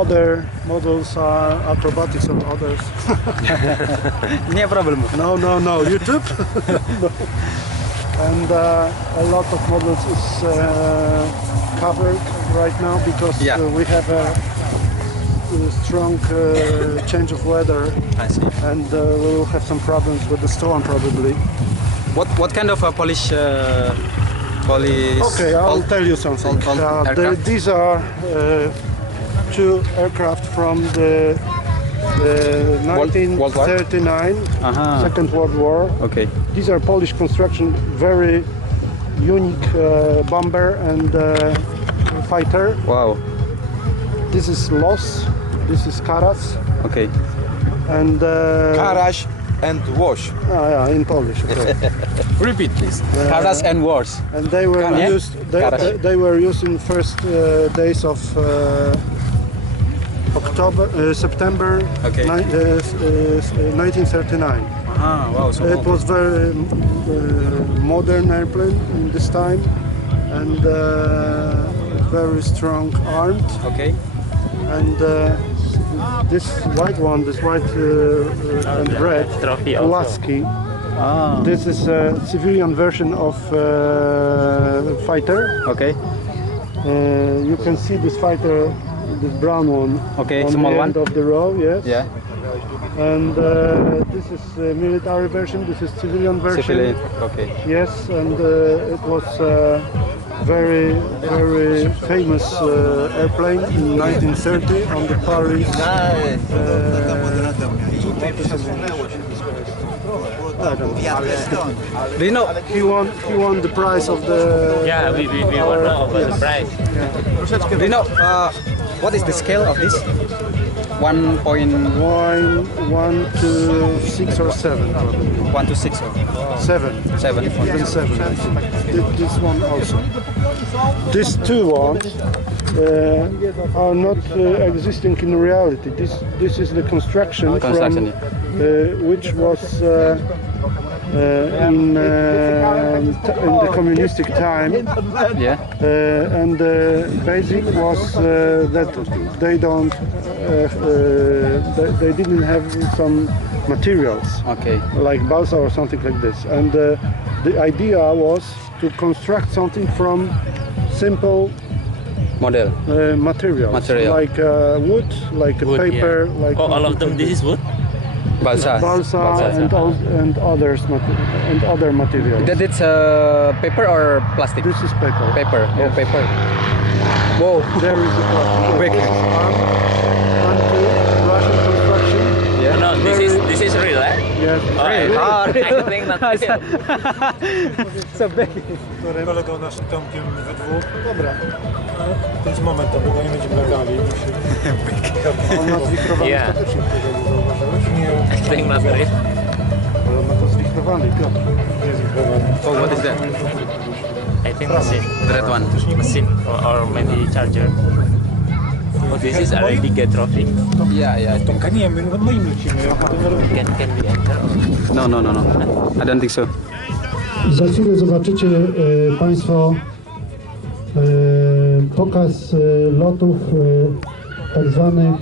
other models are acrobatics or others. No problem. No, YouTube. No. And a lot of models is covered right now because we have a strong change of weather. I see. And we will have some problems with the storm probably. What kind of polish? Okay, I'll tell you something. These are two aircraft from the 1939, Second World War. Okay. These are Polish construction, very unique bomber and fighter. Wow. This is Los, this is Karas. Okay. And Karaś and Łoś. yeah, in Polish. Okay. Repeat, please. Karas and wars. And they were used. They were used in first days of September 1939. Wow, so It was very modern airplane in this time and very strong armed. Okay. And this white one, this white and red, Łaski. This is a civilian version of fighter. Okay. You can see this fighter, this brown one, okay, on small the one end of the row, yes. Yeah. And this is a military version, this is civilian version. Civilian. Okay. Yes, and it was very famous airplane in 1930 on the Paris. Do you know? He won the prize of the. Yeah, we won over the prize. Yeah. Do you know what is the scale of this? 1 to 6 or 7 probably. 1 to 6 or 7. 7. Even 7 I think. This one also. These two ones are not existing in reality. This is the construction from which was in the communistic time. Yeah. And the basic was that they didn't have some materials. Okay. Like balsa or something like this. And the idea was to construct something from simple Model. materials, like wood, like paper, like all of them. This is wood. Balsa. and other materials. That it's paper or plastic? This is paper. Paper. Yes. Oh, paper. Whoa. There is a plastic. Big. Russian construction. Yeah. No, this is real, eh? Yes. Really? Ah, I think not real. So big. Kolegą naszym Tomkiem we dwóch. Dobra. To jest moment, to nie będziemy nagali. On ma zwichrowany Yeah. statecznik, jeżeli zauważyłeś. I think not real. Ale on ma to zwichrowany, Piotr. Oh, what is that? I think machine. The red one. Machine or maybe charger. Oh, this is already get trophy. Yeah. Tomka nie wiem, no moim lecimy. Can we enter? No. I don't think so. Za chwilę zobaczycie Państwo pokaz lotów tak zwanych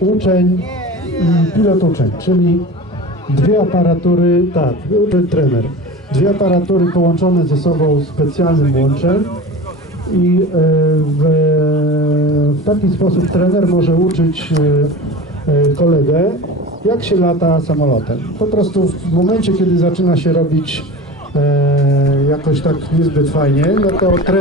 uczeń i pilot uczeń, czyli dwie aparatury, trener. Dwie aparatury połączone ze sobą specjalnym łączem i w taki sposób trener może uczyć kolegę, jak się lata samolotem. Po prostu w momencie, kiedy zaczyna się robić jakoś tak niezbyt fajnie, no to trener